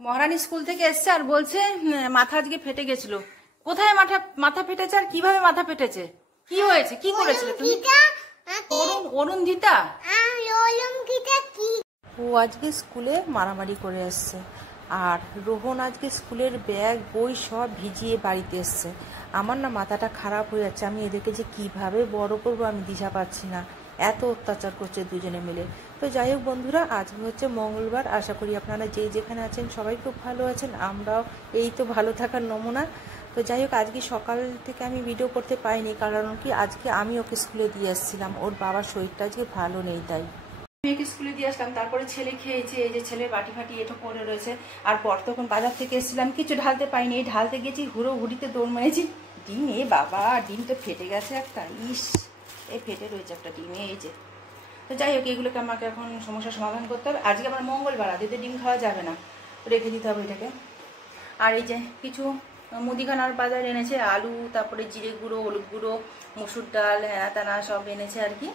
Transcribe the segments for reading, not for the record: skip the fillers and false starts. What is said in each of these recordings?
মহারানী school থেকে এসছে আর বলছে মাথা আজকে ফেটে গেছিল। কোথায় মাথা ফেটেছে আর কিভাবে মাথা ফেটেছে, কি হয়েছে, কি করেছিলে তুমি? অরুণজিতা ও আজকে স্কুলে মারামারি করে এসছে, আর রোহন আজকে স্কুলের ব্যাগ বই সব ভিজিয়ে বাড়িতে এসছে। আমার না মাথাটা খারাপ হয়ে যাচ্ছে, আমি এদেরকে যে কিভাবে বড় করবো আমি দিশা পাচ্ছি না, এত অত্যাচার করছে দুজনে মিলে। তো যাই হোক বন্ধুরা, আজ হচ্ছে মঙ্গলবার, আশা করি আপনারা যে যেখানে আছেন সবাই খুব ভালো আছেন, আমরাও এই তো ভালো থাকার নমুনা। তো যাই হোক, আজকে সকাল থেকে আমি ভিডিও করতে পাইনি, কারণ কি আজকে আমি ওকে স্কুলে দিয়ে আসছিলাম, ওর বাবার শরীরটা আজকে ভালো নেই তাই মেয়েকে স্কুলে দিয়ে আসলাম। তারপরে ছেলে খেয়েছে, এই যে ছেলের বাটি ফাটি এটো পড়ে রয়েছে। আর পর তখন বাজার থেকে এসেছিলাম, কিছু ঢালতে পাইনি, এই ঢালতে গেছি হুড়িতে দৌড় মেরেছি। ডিম, এ বাবা, ডিমটা ফেটে গেছে একটা, ইস এই ফেটে রয়েছে একটা ডিম, এই যে। তো যাই হোক, এগুলোকে আমাকে এখন সমস্যার সমাধান করতে হবে। আজকে আমার মঙ্গলবার, আজকে ডিম খাওয়া যাবে না, রেখে দিতে হবে এটাকে। আর এই যে কিছু মুদিখানার বাজার এনেছে, আলু, তারপরে জিরে গুঁড়ো, হলুদ গুঁড়ো, মসুর ডাল, হ্যাঁ তানা সব এনেছে আর কি।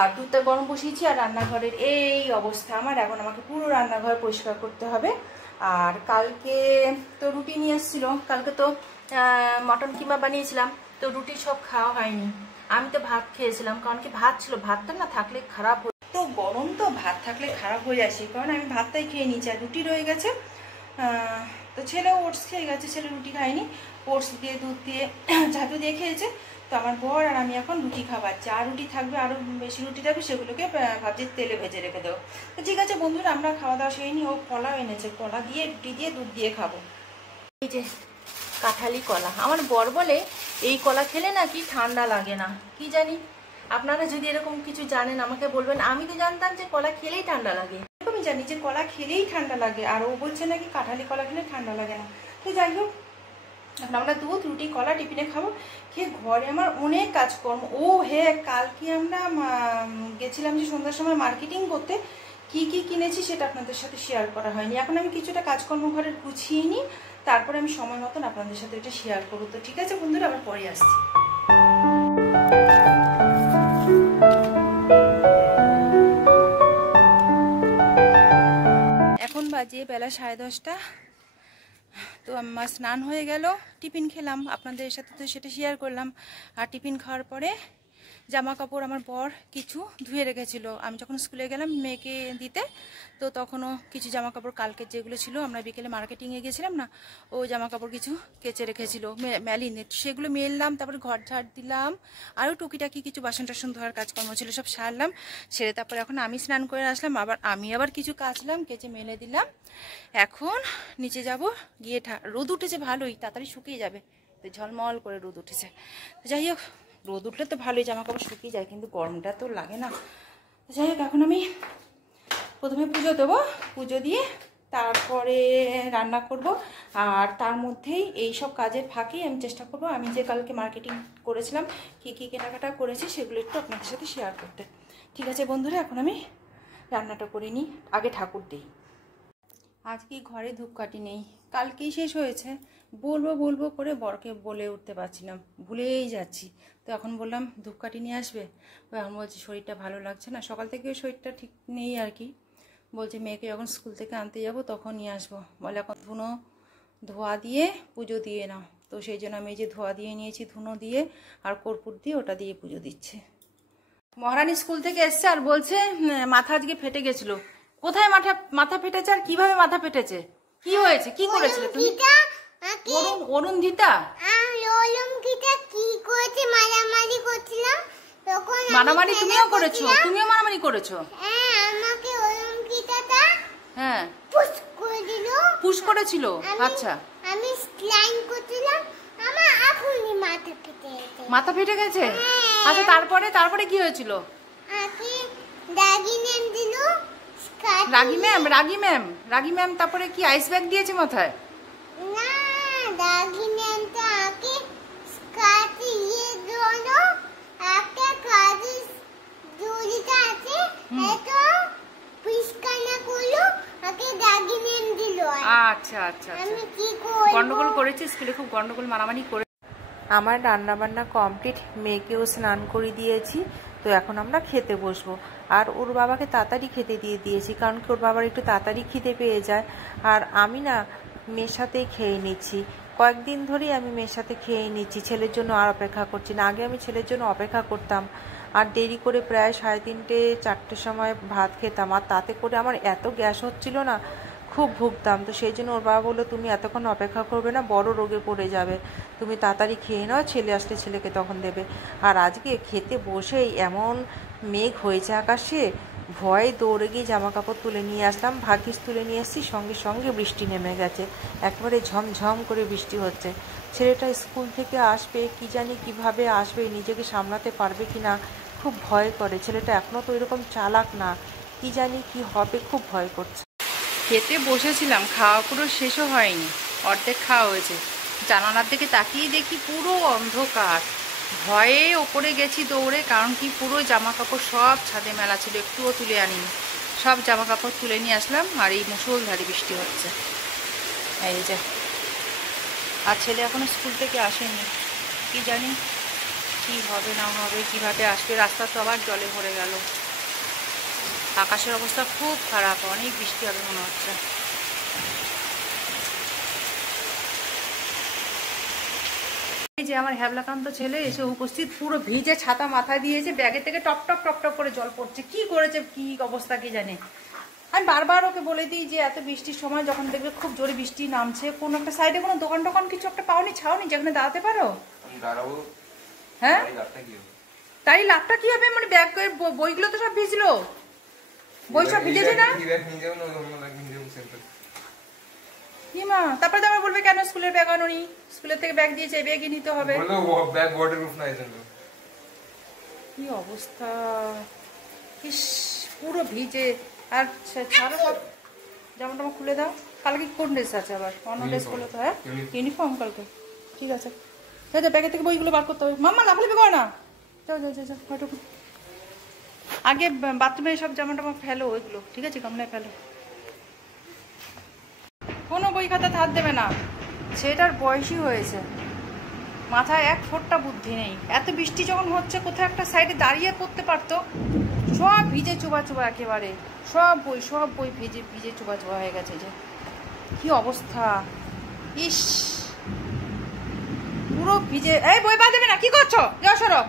আর দুধটা গরম বসিয়েছি। আর রান্নাঘরের এই অবস্থা আমার, এখন আমাকে পুরো রান্নাঘর পরিষ্কার করতে হবে। আর কালকে তো রুটি নিয়ে এসেছিলো, কালকে তো মটন কিমা বানিয়েছিলাম, তো রুটি সব খাওয়া হয়নি। আমি তো ভাত খেয়েছিলাম, কারণ কি ভাত ছিল, ভাতটা না থাকলে খারাপ হয়ে, তো গরম তো ভাত থাকলে খারাপ হয়ে যায়, সেই কারণে আমি ভাতটাই খেয়ে নিয়েছি। আর রুটি রয়ে গেছে, তো ছেলেও ওটস খেয়ে গেছে, ছেলে রুটি খায়নি, ওটস দিয়ে দুধ দিয়ে ছাতু দিয়ে খেয়েছে। তো আমার বর আর আমি এখন রুটি খাওয়াচ্ছি, আর রুটি থাকবে, আরও বেশি রুটি থাকবে, সেগুলোকে ভাবছি তেলে ভেজে রেখে দেবো। তো ঠিক আছে বন্ধুরা, আমরা খাওয়া দাওয়া সেরে নিই। ও কলাও এনেছে, কলা দিয়ে রুটি দিয়ে দুধ দিয়ে খাবো। এই যে কাঁঠালি কলা, আমার বর বলে এই কলা খেলে নাকি ঠান্ডা লাগে না, কি জানি, আপনারা যদি এরকম কিছু জানেন আমাকে বলবেন। আমি তো জানতাম যে কলা খেলেই ঠান্ডা লাগে, আমি জানি যে কলা খেলেই ঠান্ডা লাগে, আর ও বলছে নাকি কাঁঠালি কলা খেলে ঠান্ডা লাগে না। তো যাই হোক, এখন আমরা দুধ, রুটি, কলা টিফিনে খাবো। খেয়ে ঘরে আমার অনেক কাজকর্ম। ও হ্যাঁ, কালকে আমরা গেছিলাম যে সন্ধ্যার সময় মার্কেটিং করতে, কি কি কিনেছি সেটা আপনাদের সাথে শেয়ার করা হয়নি। এখন আমি কিছুটা কাজকর্ম ঘরের গুছিয়ে নিই, তারপরে আমি সময় মতন আপনাদের সাথে এটা শেয়ার করবো। তো ঠিক আছে বন্ধুরা, আবার পরে আসছি। এখন বাজে বেলা 10:30। তো আমার স্নান হয়ে গেল, টিফিন খেলাম, আপনাদের সাথে তো সেটা শেয়ার করলাম। আর টিফিন খাওয়ার পরে জামা কাপড় আমার বর কিছু ধুয়ে রেখেছিল, আমি যখন স্কুলে গেলাম মেয়েকে দিতে, তো তখনও কিছু জামা কাপড় কালকে যেগুলো ছিল, আমরা বিকেলে মার্কেটিংয়ে গেছিলাম না, ও জামা কাপড় কিছু কেচে রেখেছিল মেলিনে, সেগুলো মেললাম। তারপরে ঘর ঝাড় দিলাম, আরও টুকিটাকি কিছু বাসন টাসন ধোয়ার কাজকর্ম ছিল, সব সারলাম, সেরে তারপরে এখন আমি স্নান করে আসলাম, আমি আবার কিছু কাচলাম, কেচে মেলে দিলাম। এখন নিচে যাব, গিয়ে রোদ উঠেছে ভালোই, তাড়াতাড়ি শুকিয়ে যাবে, তো ঝলমল করে রোদ উঠেছে। যাই হোক, রোদ উঠলে তো ভালোই জামা কাপড় শুকিয়ে যায়, কিন্তু গরমটা তো লাগে না। যাই হোক, এখন আমি প্রথমে পুজো দেবো, পুজো দিয়ে তারপরে রান্না করব। আর তার মধ্যেই এই সব কাজের ফাঁকেই আমি চেষ্টা করব, আমি যে কালকে মার্কেটিং করেছিলাম, কী কী কেনাকাটা করেছি সেগুলো একটু আপনাদের সাথে শেয়ার করতে। ঠিক আছে বন্ধুরা, এখন আমি রান্নাটা করে নিই, আগে ঠাকুর দিই। আজকে ঘরে ধূপকাঠি নেই, কালকেই শেষ হয়েছে, বলবো করে বরকে বলে উঠতে পারছি না, ভুলেই যাচ্ছি। তো এখন বললাম ধূপকাঠি নিয়ে আসবে, এখন বলছি শরীরটা ভালো লাগছে না, সকাল থেকে শরীরটা ঠিক নেই আর কি। বলছে মেয়েকে যখন স্কুল থেকে আনতে যাব তখন নিয়ে আসবো, বলে এখন ধুনো ধোয়া দিয়ে পুজো দিয়ে নাও। তো সেই জন্য আমি এই যে ধোয়া দিয়ে নিয়েছি, ধুনো দিয়ে আর কর্পূর দিয়ে ওটা দিয়ে পুজো দিচ্ছে। মহারানী স্কুল থেকে এসছে আর বলছে মাথা আজকে ফেটে গেছিল। কোথায় মাথা ফেটেছে আর কিভাবে মাথা ফেটেছে, কি হয়েছে, কি করেছিলে তুমি? অরুণজিতা মারামারি তুমিও করেছো? তুমিও মারামারি করেছো? হ্যাঁ, পুশ করেছিল। আচ্ছা, আমি স্লাইম করছিলাম, আমার এখনই মাথা ফেটে গেছে। আচ্ছা, তারপরে কি হয়েছিল? রাগী ম্যাম তারপরে কি আইস ব্যাগ দিয়েছে মাথায়? না, রাগী ম্যাম তো আগে স্কার্ট ইয়ে দোনো একটা কাজি জুড়িটা আছে, এটা পরিষ্কার না করলো, আগে রাগী ম্যাম দিল। আচ্ছা, আমি কি করব, গন্ডগোল করেছে স্কুলে, খুব গন্ডগোল মারামারি করে। আমার রান্না বান্না কমপ্লিট, মেয়েকেও স্নান করে দিয়েছি, তো এখন আমরা খেতে বসবো। আর ওর বাবাকে তাড়াতাড়ি খেতে দিয়ে দিয়েছি, কারণ কি ওর বাবার একটু তাড়াতাড়ি খিদে পেয়ে যায়। আর আমি না মেয়ের সাথেই খেয়ে নিচ্ছি, কয়েকদিন ধরেই আমি মেয়ের সাথে খেয়ে নিচ্ছি, ছেলের জন্য আর অপেক্ষা করছি না। আগে আমি ছেলের জন্য অপেক্ষা করতাম আর দেরি করে প্রায় 3:30 4টের সময় ভাত খেতাম, আর তাতে করে আমার এত গ্যাস হচ্ছিল না, খুব ভুগতাম। তো সেই জন্য ওর বাবা বললো তুমি এতক্ষণ অপেক্ষা করবে না, বড় রোগে পড়ে যাবে, তুমি তাড়াতাড়ি খেয়ে নাও, ছেলে আসলে ছেলেকে তখন দেবে। আর আজকে খেতে বসেই এমন মেঘ হয়েছে আকাশে, ভয়ে দৌড়ে গিয়ে জামা কাপড় তুলে নিয়ে আসলাম, ভাগ্যিস তুলে নিয়ে এসেছি, সঙ্গে সঙ্গে বৃষ্টি নেমে গেছে, একবারে ঝমঝম করে বৃষ্টি হচ্ছে। ছেলেটা স্কুল থেকে আসবে, কি জানি কিভাবে আসবে, নিজেকে সামলাতে পারবে কি না, খুব ভয় করে। ছেলেটা এখনও তো এরকম চালাক না, কি জানি কি হবে, খুব ভয় করছে। খেতে বসেছিলাম, খাওয়া পুরো শেষও হয়নি, অর্ধেক খাওয়া হয়েছে। জানালার দিকে তাকিয়ে দেখি পুরো অন্ধকার, ভয়ে ওপরে গেছি দৌড়ে, কারণ কি পুরো জামা কাপড় সব ছাদে মেলা ছিল, একটুও তুলে আনিনি, সব জামা কাপড় তুলে নিয়ে আসলাম। আর এই মুষলধারে বৃষ্টি হচ্ছে, এই যে। আর ছেলে এখনো স্কুল থেকে আসেনি, কি জানি কি হবে না হবে, কিভাবে আসবে, রাস্তা তো আবার জলে ভরে গেল। আকাশের অবস্থা খুব খারাপ, অনেক বৃষ্টি হবে মনে হচ্ছে। এই যে আমার হ্যাবলাকান্ত ছেলে এসে উপস্থিত, পুরো ভিজে, ছাতা মাথায় দিয়েছে, ব্যাগের থেকে টপ টপ টপ টপ করে জল পড়ছে, কি করেছে কি অবস্থা কি জানে। আমি বারবার ওকে বলে দিই যে এত বৃষ্টির সময় যখন দেখবে খুব জোরে বৃষ্টি নামছে, কোন একটা সাইডে কোনো দোকান টোকান কিছু একটা পাওনি, ছাওনি যেখানে দাঁড়াতে পারো। হ্যাঁ, তাই লাভটা কি হবে, মানে ব্যাগ বইগুলো তো সব ভিজলো, বই সব ভিজেছে না। মা তারপরে তো আমার বলবে কেন স্কুলের ব্যাগ আনোনি, স্কুলের থেকে ব্যাগ দিয়েছে, ব্যাগই নিতে হবে। কি অবস্থা, ইস পুরো ভিজে। আর ছাড়ো সব, জামা টামা খুলে দাও, কালকে কোন ড্রেস আছে আবার, অন্য ড্রেস করলে তো। হ্যাঁ ইউনিফর্ম কালকে, ঠিক আছে। যা ব্যাগের থেকে বইগুলো বার করতে হবে, মাম্মা লাফালাফি করো না, যাও যাও যাও যাও। আগে বাথরুমে সব জামা টামা ফেলো ওইগুলো, ঠিক আছে, গামলায় ফেলো। কোনো বই খাতাতে হাত দেবে না, ছেলেটার বয়সই হয়েছে, মাথায় এক ফোঁটা বুদ্ধি নেই। এত বৃষ্টি যখন হচ্ছে কোথাও একটা সাইডে দাঁড়িয়ে পড়তে পারতো, সব ভিজে চোবা চোবা, একেবারে সব বই ভিজে ভিজে চোবা চোবা হয়ে গেছে। যে কি অবস্থা, ইস পুরো ভিজে। এই বই পা দেবে না, কি করছো, যাও সরো।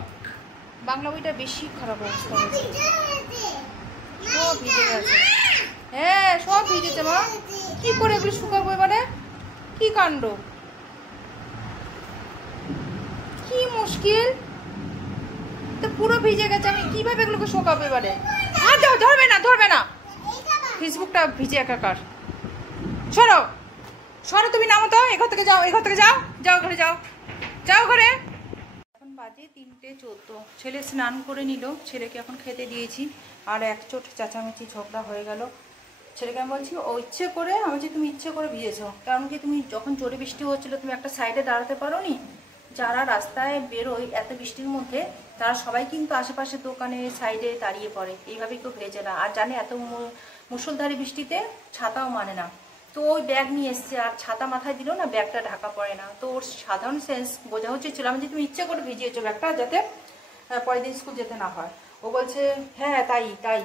বাংলা বইটা বেশি খারাপ অবস্থা হয়েছে, সব ভিজে গেছে। হ্যাঁ সব ভিজেছে মা, কি করে এগুলো শুকাবো এবারে, কি কাণ্ড, কি মুশকিল, তো পুরো ভিজে গেছে, আমি কিভাবে এগুলোকে শুকাবো এবারে। আর যাও, ধরবে না, ফেসবুকটা ভিজে একাকার। সরো সরো, তুমি নামো তো, এঘর থেকে যাও, যাও ঘরে যাও ঘরে। এখন বাজে 3:14, ছেলে স্নান করে নিল, ছেলেকে এখন খেতে দিয়েছি। আর এক চোট চেঁচামেচি ঝগড়া হয়ে গেল। ছেলেকে আমি বলছি ও ইচ্ছে করে, আমি যে তুমি ইচ্ছে করে ভিজেছ, কারণ কি তুমি যখন জোরে বৃষ্টি হচ্ছিল তুমি একটা সাইডে দাঁড়াতে পারো নি। যারা রাস্তায় বেরোয় এত বৃষ্টির মধ্যে, তারা সবাই কিন্তু আশেপাশে দোকানে সাইডে দাঁড়িয়ে পড়ে, এইভাবে কেউ ভেজে না। আর জানে এত মুষলধারে বৃষ্টিতে ছাতাও মানে না, তো ওই ব্যাগ নিয়ে এসছে, আর ছাতা মাথায় দিল না, ব্যাগটা ঢাকা পড়ে না। তো ওর সাধারণ সেন্স বোঝা হচ্ছিল আমি যে তুমি ইচ্ছে করে ভিজিয়েছো ব্যাগটা, যাতে পরের দিন স্কুল যেতে না হয়। ও বলছে হ্যাঁ তাই,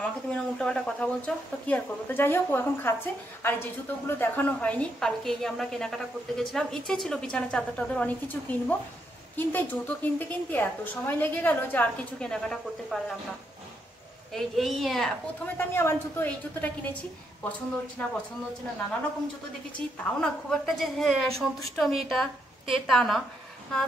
আমাকে তুমি উল্টোপাল্টা কথা বলছো, তো কি আর করবো। তো যাই হোক, ও এখন খাচ্ছে। আর যে জুতোগুলো দেখানো হয়নি, কালকে এই আমরা কেনাকাটা করতে গেছিলাম, ইচ্ছে ছিল বিছানা চাদর টাদর অনেক কিছু কিনবো, কিন্তু এই জুতো কিনতে এত সময় লেগে গেল যে আর কিছু কেনাকাটা করতে পারলাম না। এই প্রথমে তো আমি আমার জুতো, এই জুতোটা কিনেছি, পছন্দ হচ্ছে না, নানা রকম জুতো দেখেছি, তাও না খুব একটা যে সন্তুষ্ট আমি এটাতে, তা না।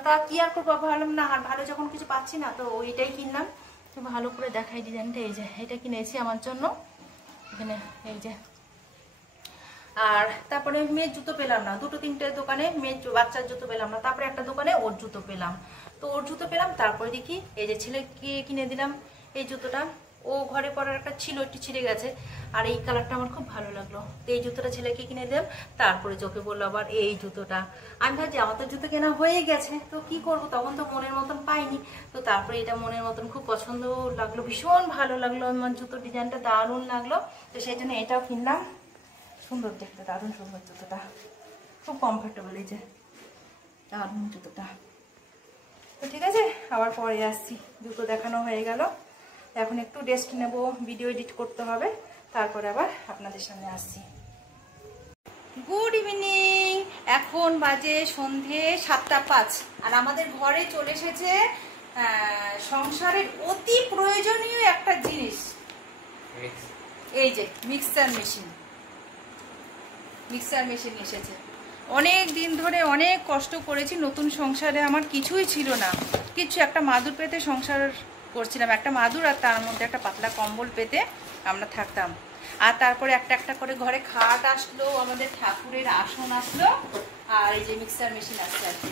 তা কি আর করবো, ভাবলাম না, আর ভালো যখন কিছু পাচ্ছি না, তো ওইটাই কিনলাম। তো ভালো করে দেখাই ডিজাইনটা, এই যে এটা কিনেছি আমার জন্য, এখানে এই যে। আর তারপরে মেয়ের জুতো পেলাম না, 2-3টে দোকানে মেয়ের বাচ্চার জুতো পেলাম না, তারপরে একটা দোকানে ওর জুতো পেলাম। তো ওর জুতো পেলাম, তারপরে দেখি এই যে ছেলেকে কিনে দিলাম এই জুতোটা। ও ঘরে পরার একটা ছিল, একটু ছিঁড়ে গেছে, আর এই কালারটা আমার খুব ভালো লাগলো, তো এই জুতোটা ছেলেকে কিনে দিলাম। তারপরে চোখে বললো আবার এই জুতোটা। আমি ভাবছি আমার তো জুতো কেনা হয়ে গেছে, তো কি করব, তখন তো মনের মতন পাইনি। তো তারপরে এটা মনের মতন খুব পছন্দ লাগলো, ভীষণ ভালো লাগলো আমার জুতোর ডিজাইনটা, দারুণ লাগলো। তো সেই জন্য এটাও কিনলাম, সুন্দর দেখতে, দারুণ সুন্দর জুতোটা, খুব কমফোর্টেবল, এই যে দারুণ জুতোটা। তো ঠিক আছে, আবার পরে আসছি, জুতো দেখানো হয়ে গেল, এখন একটু রেস্ট নেব, ভিডিও এডিট করতে হবে, তারপরে আবার আপনাদের সামনে আসছি। গুড ইভিনিং, এখন বাজে সন্ধে 7:05 আর আমাদের ঘরে চলে এসেছে সংসারের অতি প্রয়োজনীয় একটা জিনিস, এই যে মিক্সার মেশিন। মিক্সার মেশিন এসেছে। অনেক দিন ধরে অনেক কষ্ট করেছি, নতুন সংসারে আমার কিছুই ছিল না, কিছু একটা মাদুর পেতে সংসার করছিলাম, একটা মাদুর আর তার মধ্যে একটা পাতলা কম্বল পেতে আমরা থাকতাম। আর তারপরে একটা একটা করে ঘরে খাট আসলো, আমাদের ঠাকুরের আসন আসলো, আর এই যে মিক্সার মেশিন আসছে আর কি।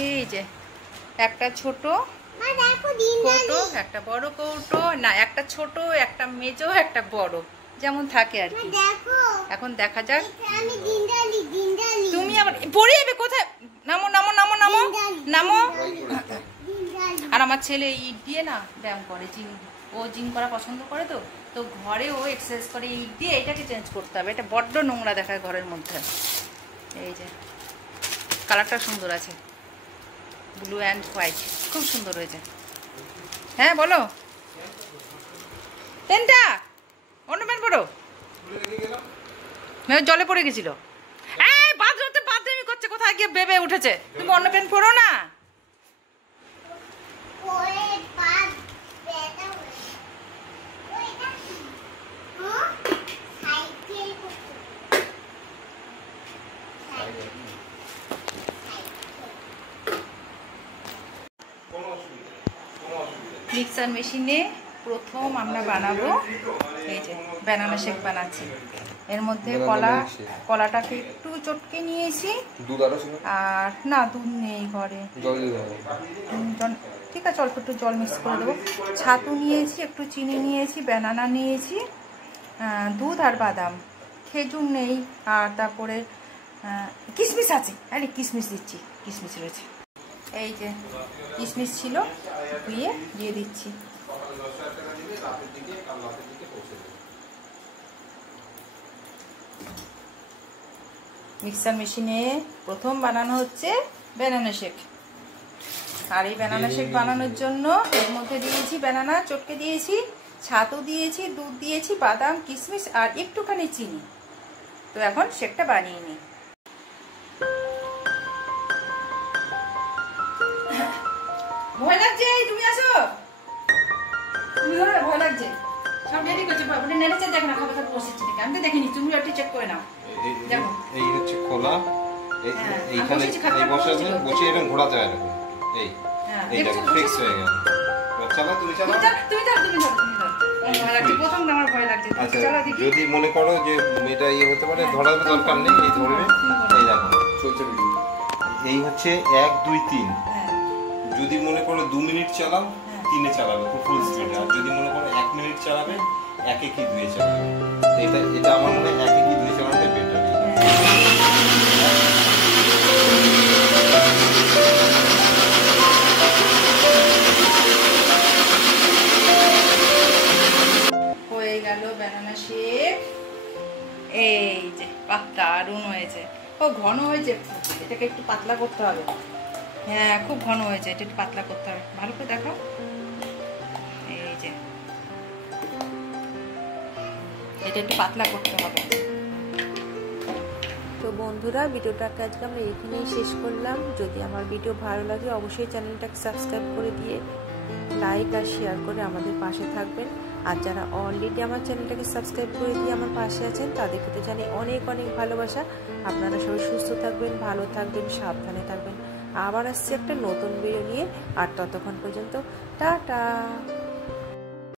এই যে একটা ছোট কৌটো, একটা বড় কৌটো, না একটা ছোট, একটা মেজো, একটা বড়, যেমন থাকে আর কি। এখন দেখা যাক। তুমি আবার পড়ে যাবে কোথায়? নামো নামো নামো নামো নামো। আর আমার ছেলে ইট দিয়ে না ব্যায়াম করে, জিম, ও জিম করা পছন্দ করে, তো তো ঘরে ও এক্সারসাইজ করে ইট দিয়ে। এটাকে চেঞ্জ করতে হবে, এটা বড্ড নোংরা দেখায় ঘরের মধ্যে। এই যে কালারটা সুন্দর আছে, ব্লু অ্যান্ড হোয়াইট, খুব সুন্দর হয়েছে। হ্যাঁ বলো, পেনটা অন্য পেন পড়ো, জলে পড়ে গেছিল। বাথরুমে করছে, কোথায় গিয়ে বেবে উঠেছে। তুমি অন্য পেন পড়ো না। মিক্সার মেশিনে প্রথম আমরা বানাবো এই যে ব্যানানা শেক বানাচ্ছি। এর মধ্যে কলাটাকে একটু চটকে নিয়েছি, আর না দুধ নেই ঘরে, ঠিক আছে অল্প একটু জল মিক্স করে দেবো। ছাতু নিয়েছি, একটু চিনি নিয়েছি, ব্যানানা নিয়েছি, দুধ আর বাদাম, খেজুর নেই, আর তারপরে কিশমিশ আছে। আরে কিশমিশ দিচ্ছি, কিশমিশ রয়েছে। এই যে কিশমিশ ছিল, ধুয়ে দিয়ে দিচ্ছি। মিক্সার মেশিনে প্রথম বানানো হচ্ছে ব্যানানা শেক। আর এই ব্যানানা শেক বানানোর জন্য এর মধ্যে দিয়েছি ব্যানানা চটকে দিয়েছি, ছাতু দিয়েছি, দুধ দিয়েছি, বাদাম, কিশমিশ আর একটুখানি চিনি। তো এখন শেকটা বানিয়ে নিই। ভয় লাগছে, তুমি আসো, তুমি ধরো, ভয় লাগছে। সব রেডি করছে, বাবুটা নেড়েছে, দেখ না খাবার বসেছে নাকি, আমি তো দেখিনি, তুমি একটু চেক করে নাও। দেখো এই হচ্ছে খোলা, এইখানে এই বসাবে, বসে এরকম ঘোরা যায় এরকম। এই এইটা ফিক্স হয়ে গেল। চলো তুমি চলো, তুমি ভয় লাগছে, প্রথম আমার ভয় লাগছে। আচ্ছা, যদি মনে করো যে এটা ইয়ে হতে পারে, ধরার দরকার নেই, এই ধরবে। এই দেখো চলছে, এই হচ্ছে 1 2 3। যদি মনে করো 2 মিনিট চালাও, 3-এ চালাবে ফুল স্পিডে। আর যদি মনে করো 1 মিনিট চালাবে, 1-এ কি 2-এ চালাবে। এটা আমার মনে হয় 1-এ কি 2-এ চালাতে বেটার। হয়ে গেল ব্যানানা শেক। এই যে দারুণ হয়েছে। ও ঘন হয়েছে, এটাকে একটু পাতলা করতে হবে। হ্যাঁ খুব ঘন হয়েছে, এটা একটু পাতলা করতে হবে। ভালো করে দেখাও। এই যে এটা একটু পাতলা করতে হবে। তো বন্ধুরা, ভিডিওটাকে আজকে আমরা এখানেই শেষ করলাম। যদি আমার ভিডিও ভালো লাগে অবশ্যই চ্যানেলটাকে সাবস্ক্রাইব করে দিয়ে লাইক আর শেয়ার করে আমাদের পাশে থাকবেন। আর যারা অলরেডি আমার চ্যানেলটাকে সাবস্ক্রাইব করে দিয়ে আমার পাশে আছেন, তাদেরকে তো জানি অনেক অনেক ভালোবাসা। আপনারা সবাই সুস্থ থাকবেন, ভালো থাকবেন, সাবধানে থাকবেন। আবার আসছে একটা নতুন ভিডিও নিয়ে। আর ততক্ষণ পর্যন্ত টাটা।